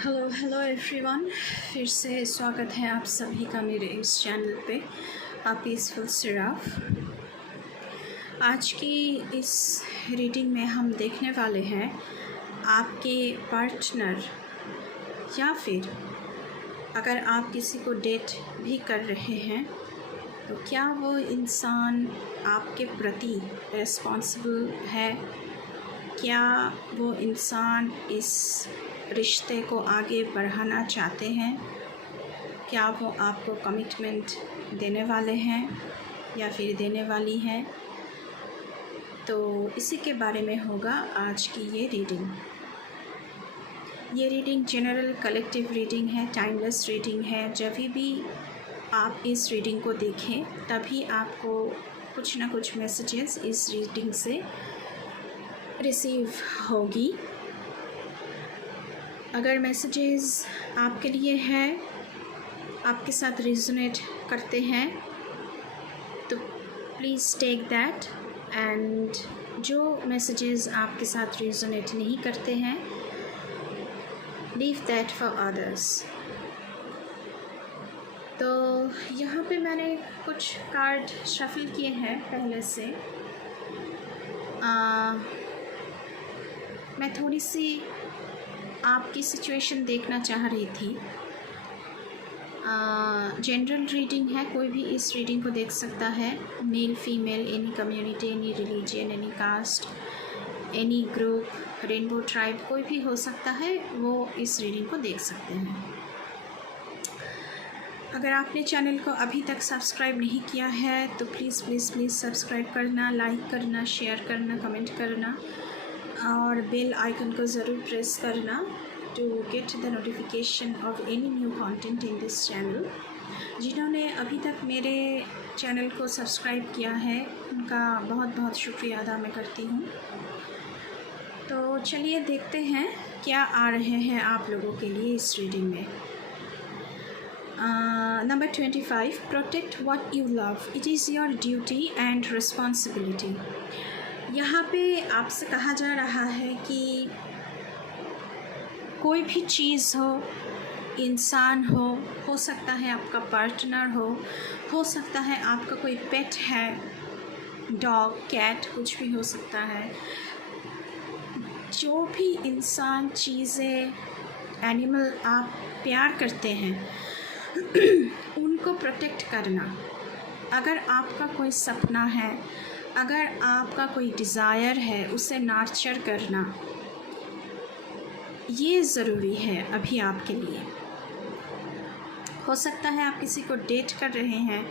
Hello hello everyone, फिर से स्वागत है आप सभी का मेरे इस चैनल पे पीसफुल सिराफ। आज की इस रीडिंग में हम देखने वाले हैं आपके पार्टनर या फिर अगर आप किसी को डेट भी कर रहे हैं तो क्या वो इंसान आपके प्रति रिस्पॉन्सिबल है, क्या वो इंसान इस रिश्ते को आगे बढ़ाना चाहते हैं, क्या वो आपको कमिटमेंट देने वाले हैं या फिर देने वाली हैं। तो इसी के बारे में होगा आज की ये रीडिंग। ये रीडिंग जनरल कलेक्टिव रीडिंग है, टाइमलेस रीडिंग है। जब भी आप इस रीडिंग को देखें तभी आपको कुछ ना कुछ मैसेजेस इस रीडिंग से रिसीव होगी। अगर मैसेजेस आपके लिए हैं, आपके साथ रेजोनेट करते हैं तो प्लीज़ टेक दैट, एंड जो मैसेजेस आपके साथ रेजोनेट नहीं करते हैं लीव दैट फॉर अदर्स। तो यहाँ पे मैंने कुछ कार्ड शफल किए हैं पहले से। मैं थोड़ी सी आपकी सिचुएशन देखना चाह रही थी। जनरल रीडिंग है, कोई भी इस रीडिंग को देख सकता है। Male female, any community, any religion, any caste, any group, rainbow tribe, कोई भी हो सकता है, वो इस रीडिंग को देख सकते हैं। अगर आपने चैनल को अभी तक सब्सक्राइब नहीं किया है तो प्लीज़ प्लीज़ प्लीज़ सब्सक्राइब करना, लाइक करना, शेयर करना, कमेंट करना और बेल आइकन को ज़रूर प्रेस करना to get the notification of any new content in this channel. जिन्होंने अभी तक मेरे चैनल को सब्सक्राइब किया है उनका बहुत बहुत शुक्रिया अदा मैं करती हूँ। तो चलिए देखते हैं क्या आ रहे हैं आप लोगों के लिए इस रीडिंग में। Number 25, protect what you love, it is your duty and responsibility. यहाँ पे आपसे कहा जा रहा है कि कोई भी चीज़ हो, इंसान हो सकता है आपका पार्टनर हो सकता है आपका कोई पेट है, डॉग, कैट, कुछ भी हो सकता है। जो भी इंसान, चीज़ें, एनिमल आप प्यार करते हैं उनको प्रोटेक्ट करना। अगर आपका कोई सपना है, अगर आपका कोई डिज़ायर है, उसे नर्चर करना ये ज़रूरी है अभी आपके लिए। हो सकता है आप किसी को डेट कर रहे हैं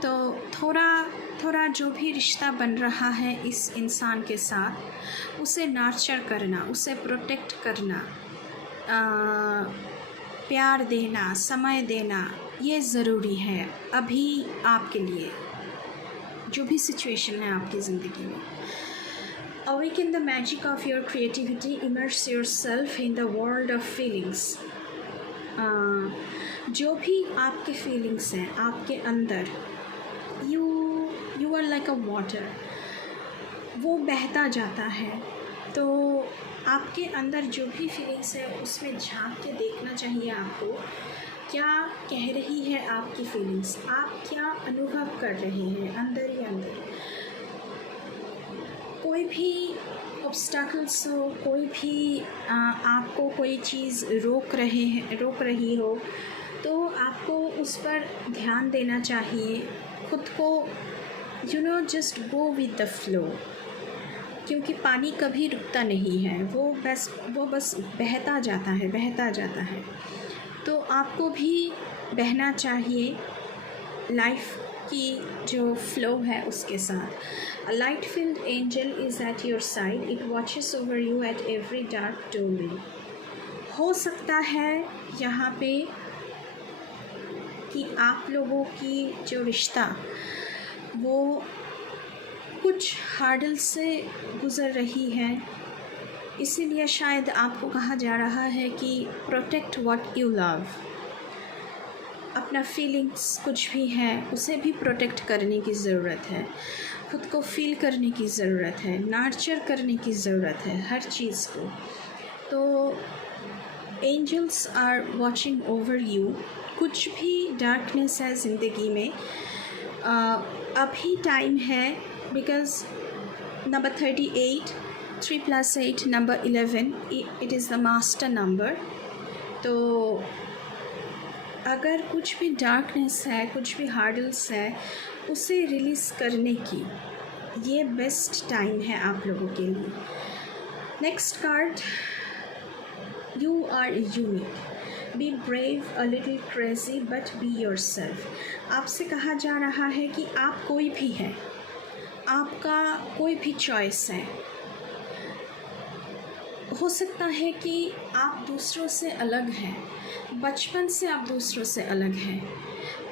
तो थोड़ा जो भी रिश्ता बन रहा है इस इंसान के साथ उसे नर्चर करना, उसे प्रोटेक्ट करना, प्यार देना, समय देना ये ज़रूरी है अभी आपके लिए, जो भी सिचुएशन है आपकी ज़िंदगी में। Awaken the magic of your creativity, immerse yourself in the world of feelings। जो भी आपके फीलिंग्स हैं आपके अंदर, you are like a water, वो बहता जाता है। तो आपके अंदर जो भी फीलिंग्स है उसमें झांक के देखना चाहिए आपको, क्या कह रही है आपकी फीलिंग्स, आप क्या अनुभव कर रहे हैं अंदर ही अंदर। कोई भी ऑब्स्टैकल्स हो, कोई भी आपको कोई चीज़ रोक रही हो तो आपको उस पर ध्यान देना चाहिए। खुद को just go with the flow, क्योंकि पानी कभी रुकता नहीं है, वो बस बहता जाता है। तो आपको भी बहना चाहिए लाइफ की जो फ्लो है उसके साथ। A light-filled angel is at your side. It watches over you at every dark doorway। हो सकता है यहाँ पे कि आप लोगों की जो रिश्ता वो कुछ हार्डल से गुज़र रही है, इसीलिए शायद आपको कहा जा रहा है कि प्रोटेक्ट व्हाट यू लव। अपना फीलिंग्स कुछ भी है उसे भी प्रोटेक्ट करने की ज़रूरत है, खुद को फील करने की ज़रूरत है, नर्चर करने की ज़रूरत है हर चीज़ को। तो angels are watching over you. कुछ भी डार्कनेस है ज़िंदगी में, अभी टाइम है, because number 38, 3 + 8 number 11, it is the master number. तो अगर कुछ भी डार्कनेस है, कुछ भी हार्डल्स है, उसे रिलीज़ करने की ये बेस्ट टाइम है आप लोगों के लिए। Next card, you are unique, be brave, a little crazy, but be yourself. आपसे कहा जा रहा है कि आप कोई भी हैं, आपका कोई भी चॉइस है। हो सकता है कि आप दूसरों से अलग हैं, बचपन से आप दूसरों से अलग हैं,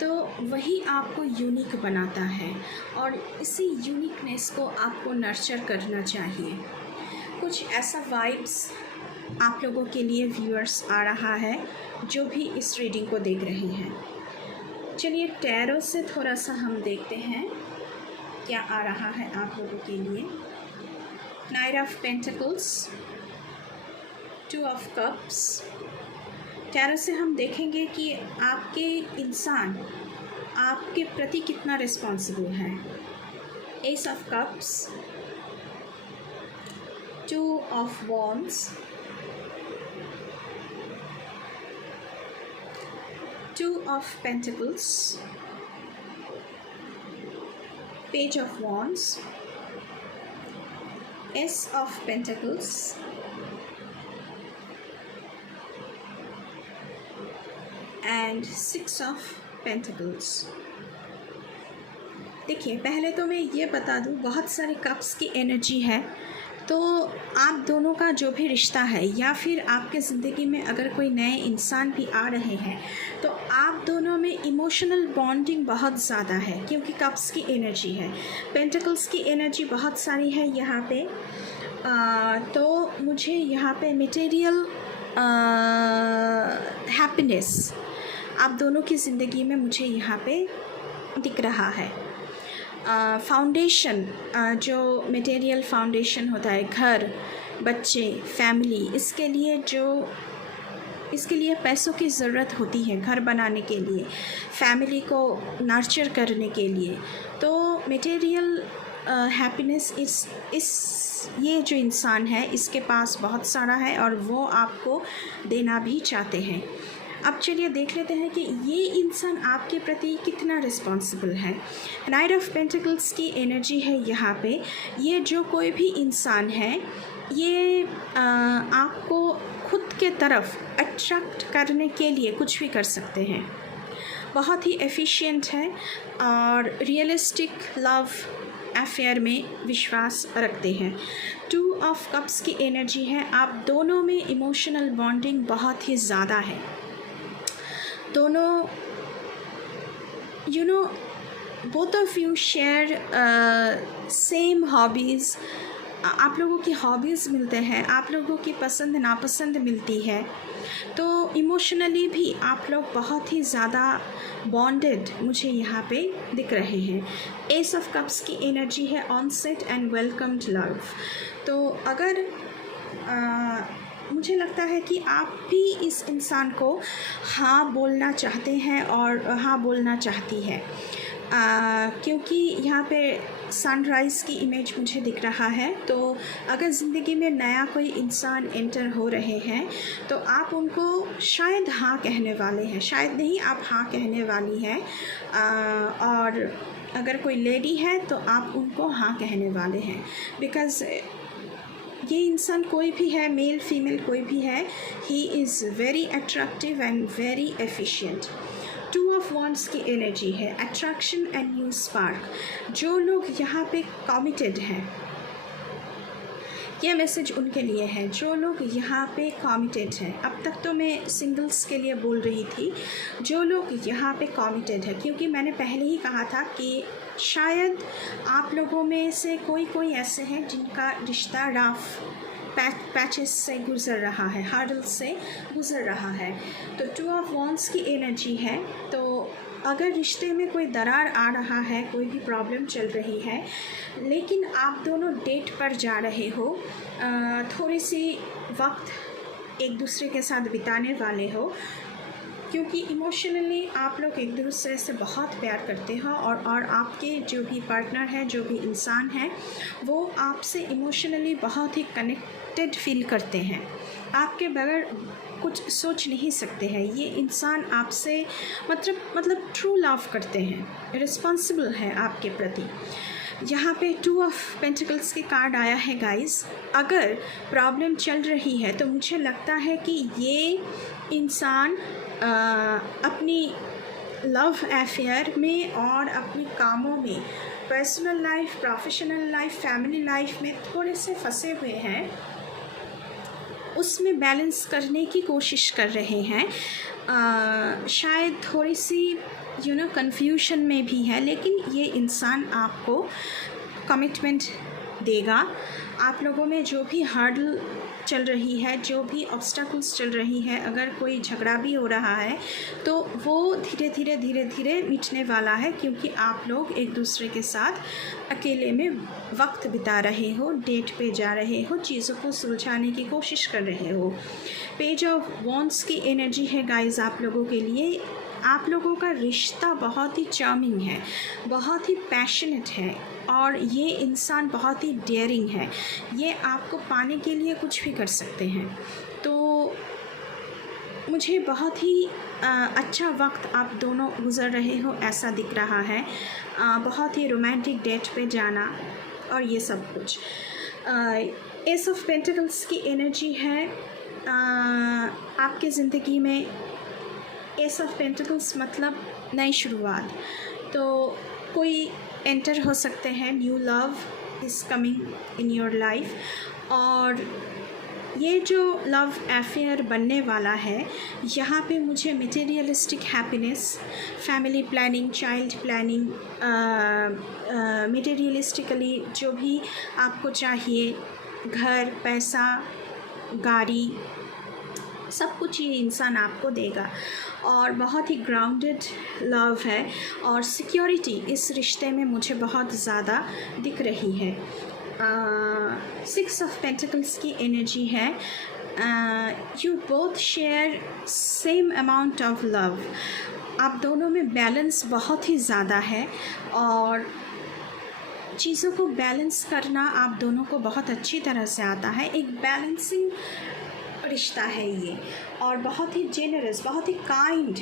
तो वही आपको यूनिक बनाता है और इसी यूनिकनेस को आपको नर्चर करना चाहिए। कुछ ऐसा वाइब्स आप लोगों के लिए व्यूअर्स आ रहा है जो भी इस रीडिंग को देख रहे हैं। चलिए टैरो से थोड़ा सा हम देखते हैं क्या आ रहा है आप लोगों के लिए। Night of pentacles, 2 of cups. Tarot से हम देखेंगे कि आपके इंसान आपके प्रति कितना रिस्पॉन्सिबल है। S of cups, 2 of wands, 2 of Pentacles, Page of Wands, S of Pentacles, and 6 of Pentacles। देखिए, पहले तो मैं ये बता दूँ, बहुत सारे कप्स की एनर्जी है, तो आप दोनों का जो भी रिश्ता है या फिर आपके ज़िंदगी में अगर कोई नए इंसान भी आ रहे हैं तो आप दोनों में इमोशनल बॉन्डिंग बहुत ज़्यादा है, क्योंकि कप्स की एनर्जी है, पेंटिकल्स की एनर्जी बहुत सारी है यहाँ पे। तो मुझे यहाँ पे मटेरियल हैप्पीनेस आप दोनों की ज़िंदगी में मुझे यहाँ पे दिख रहा है। फाउंडेशन, जो मटेरियल फाउंडेशन होता है, घर, बच्चे, फैमिली, इसके लिए पैसों की ज़रूरत होती है, घर बनाने के लिए, फैमिली को नर्चर करने के लिए। तो मटेरियल हैप्पीनेस ये जो इंसान है इसके पास बहुत सारा है और वो आपको देना भी चाहते हैं। अब चलिए देख लेते हैं कि ये इंसान आपके प्रति कितना रिस्पॉन्सिबल है। नाइट ऑफ पेंटिकल्स की एनर्जी है यहाँ पे। ये जो कोई भी इंसान है ये आपको खुद के तरफ अट्रैक्ट करने के लिए कुछ भी कर सकते हैं। बहुत ही एफिशिएंट है और रियलिस्टिक लव अफेयर में विश्वास रखते हैं। 2 ऑफ कप्स की एनर्जी है। आप दोनों में इमोशनल बॉन्डिंग बहुत ही ज़्यादा है। दोनों both of you share same hobbies. आप लोगों की हॉबीज़ मिलते हैं, आप लोगों की पसंद नापसंद मिलती है, तो इमोशनली भी आप लोग बहुत ही ज़्यादा बॉन्डेड मुझे यहाँ पे दिख रहे हैं। एस ऑफ कप्स की एनर्जी है ऑनसेट एंड वेलकम्ड लव। तो अगर मुझे लगता है कि आप भी इस इंसान को हाँ बोलना चाहते हैं और हाँ बोलना चाहती है, क्योंकि यहाँ पे सनराइज़ की इमेज मुझे दिख रहा है। तो अगर ज़िंदगी में नया कोई इंसान एंटर हो रहे हैं तो आप उनको शायद हाँ कहने वाले हैं, शायद नहीं, आप हाँ कहने वाली हैं। और अगर कोई लेडी है तो आप उनको हाँ कहने वाले हैं, बिकॉज़ ये इंसान कोई भी है, मेल फीमेल कोई भी है, he is very attractive and very efficient. 2 of wands की एनर्जी है अट्रैक्शन एंड न्यू स्पार्क। जो लोग यहाँ पे कमिटेड हैं, यह मैसेज उनके लिए है जो लोग यहाँ पे कमिटेड हैं। अब तक तो मैं सिंगल्स के लिए बोल रही थी, जो लोग यहाँ पे कमिटेड है, क्योंकि मैंने पहले ही कहा था कि शायद आप लोगों में से कोई ऐसे हैं जिनका रिश्ता रफ पैचेस से गुज़र रहा है, हार्डल्स से गुज़र रहा है। तो 2 ऑफ वॉन्ड्स की एनर्जी है। तो अगर रिश्ते में कोई दरार आ रहा है, कोई भी प्रॉब्लम चल रही है, लेकिन आप दोनों डेट पर जा रहे हो, थोड़ी सी वक्त एक दूसरे के साथ बिताने वाले हो, क्योंकि इमोशनली आप लोग एक दूसरे से बहुत प्यार करते हो और आपके जो भी पार्टनर है, जो भी इंसान है, वो आपसे इमोशनली बहुत ही कनेक्टेड फील करते हैं। आपके बगैर कुछ सोच नहीं सकते हैं। ये इंसान आपसे मतलब ट्रू लव करते हैं, रिस्पॉन्सिबल है आपके प्रति। यहाँ पे 2 ऑफ पेंटिकल्स के कार्ड आया है गाइस। अगर प्रॉब्लम चल रही है तो मुझे लगता है कि ये इंसान अपनी लव अफेयर में और अपने कामों में, personal life, professional life, family life में थोड़े से फंसे हुए हैं, उसमें बैलेंस करने की कोशिश कर रहे हैं। शायद थोड़ी सी कन्फ्यूजन में भी है, लेकिन ये इंसान आपको कमिटमेंट देगा। आप लोगों में जो भी हर्डल चल रही है, जो भी ऑब्स्टैकल्स चल रही है, अगर कोई झगड़ा भी हो रहा है तो वो धीरे धीरे मिटने वाला है, क्योंकि आप लोग एक दूसरे के साथ अकेले में वक्त बिता रहे हो, डेट पे जा रहे हो, चीज़ों को सुलझाने की कोशिश कर रहे हो। पेज ऑफ वॉन्ड्स की एनर्जी है गाइस आप लोगों के लिए। आप लोगों का रिश्ता बहुत ही चार्मिंग है, बहुत ही पैशनेट है, और ये इंसान बहुत ही डेयरिंग है। ये आपको पाने के लिए कुछ भी कर सकते हैं। तो मुझे बहुत ही अच्छा वक्त आप दोनों गुज़र रहे हो ऐसा दिख रहा है। बहुत ही रोमांटिक डेट पे जाना और ये सब कुछ। एस ऑफ पेंटिकल्स की एनर्जी है आपके ज़िंदगी में। एस ऑफ पेंटिकल्स मतलब नई शुरुआत। तो कोई एंटर हो सकते हैं, new love is coming in your life, और ये जो लव अफेयर बनने वाला है, यहाँ पे मुझे materialistic happiness, family planning, child planning, materialistically जो भी आपको चाहिए, घर, पैसा, गाड़ी, सब कुछ ये इंसान आपको देगा। और बहुत ही ग्राउंडेड लव है, और सिक्योरिटी इस रिश्ते में मुझे बहुत ज़्यादा दिख रही है। 6 ऑफ पेंटिकल्स की एनर्जी है। You both share same amount of love. आप दोनों में बैलेंस बहुत ही ज़्यादा है, और चीज़ों को बैलेंस करना आप दोनों को बहुत अच्छी तरह से आता है। एक बैलेंसिंग रिश्ता है ये, और बहुत ही जेनरस, बहुत ही काइंड,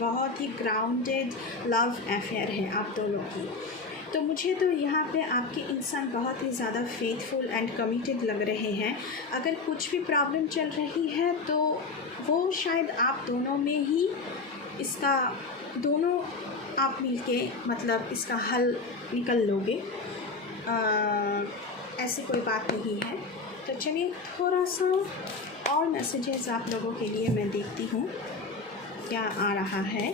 बहुत ही ग्राउंडेड लव अफेयर है आप दोनों की। तो मुझे तो यहाँ पे आपके इंसान बहुत ही ज़्यादा फेथफुल एंड कमिटेड लग रहे हैं। अगर कुछ भी प्रॉब्लम चल रही है तो वो शायद आप दोनों में ही इसका, दोनों आप मिलके मतलब इसका हल निकल लोगे। ऐसी कोई बात नहीं है। तो चलिए थोड़ा सा और मैसेजेस आप लोगों के लिए मैं देखती हूँ क्या आ रहा है।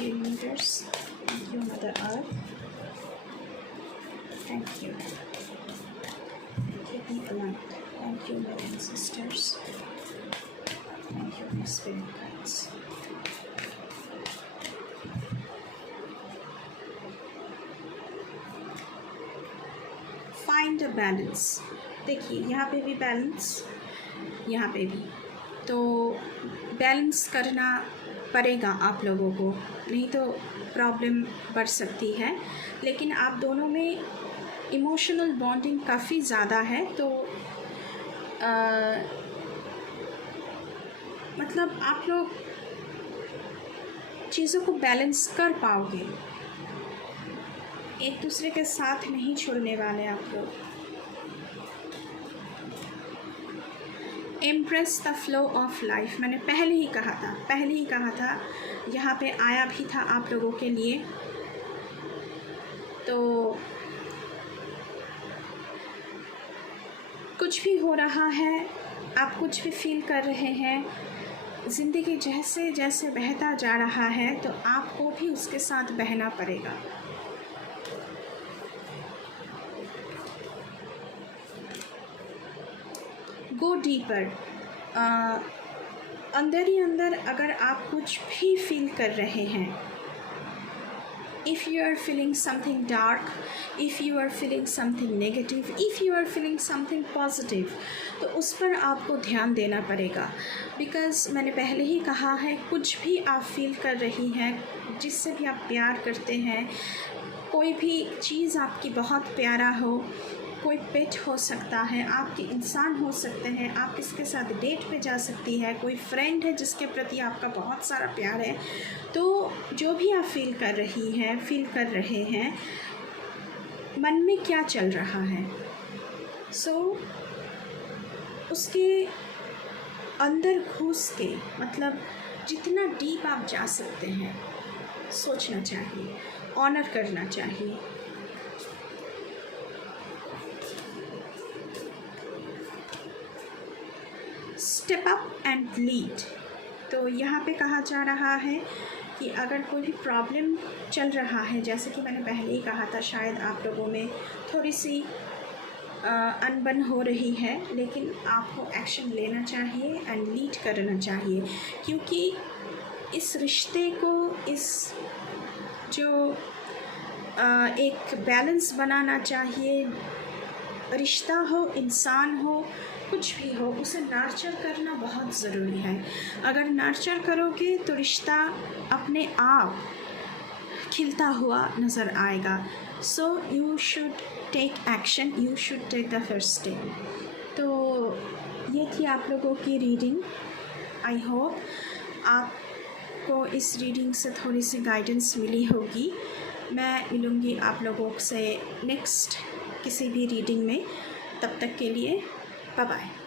Universe, thank you mother earth, thank you, keep me alive, thank you my ancestors, thank you my spirit guides. Find a balance. देखिए यहाँ पे भी बैलेंस, यहाँ पे भी, तो बैलेंस करना पड़ेगा आप लोगों को, नहीं तो प्रॉब्लम बढ़ सकती है। लेकिन आप दोनों में इमोशनल बॉन्डिंग काफ़ी ज़्यादा है, तो मतलब आप लोग चीज़ों को बैलेंस कर पाओगे, एक दूसरे के साथ नहीं छोड़ने वाले आप लोग। Empress the flow of life, मैंने पहले ही कहा था, यहाँ पे आया भी था आप लोगों के लिए। तो कुछ भी हो रहा है, आप कुछ भी फील कर रहे हैं, ज़िंदगी जैसे जैसे बहता जा रहा है तो आपको भी उसके साथ बहना पड़ेगा। Go deeper. अंदर ही अंदर अगर आप कुछ भी फील कर रहे हैं if you are feeling something dark, if you are feeling something negative, if you are feeling something positive, तो उस पर आपको ध्यान देना पड़ेगा। बिकॉज़ मैंने पहले ही कहा है, कुछ भी आप फील कर रही हैं, जिससे भी आप प्यार करते हैं, कोई भी चीज़ आपकी बहुत प्यारा हो, कोई पेट हो सकता है, आपके इंसान हो सकते हैं, आप किसके साथ डेट पे जा सकती है, कोई फ्रेंड है जिसके प्रति आपका बहुत सारा प्यार है, तो जो भी आप फील कर रहे हैं, मन में क्या चल रहा है, उसके अंदर घुस के, मतलब जितना डीप आप जा सकते हैं, सोचना चाहिए, ऑनर करना चाहिए। Step up and lead. तो यहाँ पे कहा जा रहा है कि अगर कोई भी प्रॉब्लम चल रहा है, जैसे कि मैंने पहले ही कहा था, शायद आप लोगों में थोड़ी सी अनबन हो रही है, लेकिन आपको एक्शन लेना चाहिए एंड लीड करना चाहिए, क्योंकि इस रिश्ते को, इस जो एक बैलेंस बनाना चाहिए, रिश्ता हो, इंसान हो, कुछ भी हो, उसे नर्चर करना बहुत ज़रूरी है। अगर नर्चर करोगे तो रिश्ता अपने आप खिलता हुआ नज़र आएगा। So you should take action, you should take the first step. तो ये थी आप लोगों की रीडिंग। आई होप आपको इस रीडिंग से थोड़ी सी गाइडेंस मिली होगी। मैं मिलूँगी आप लोगों से नेक्स्ट किसी भी रीडिंग में। तब तक के लिए बाय बाय।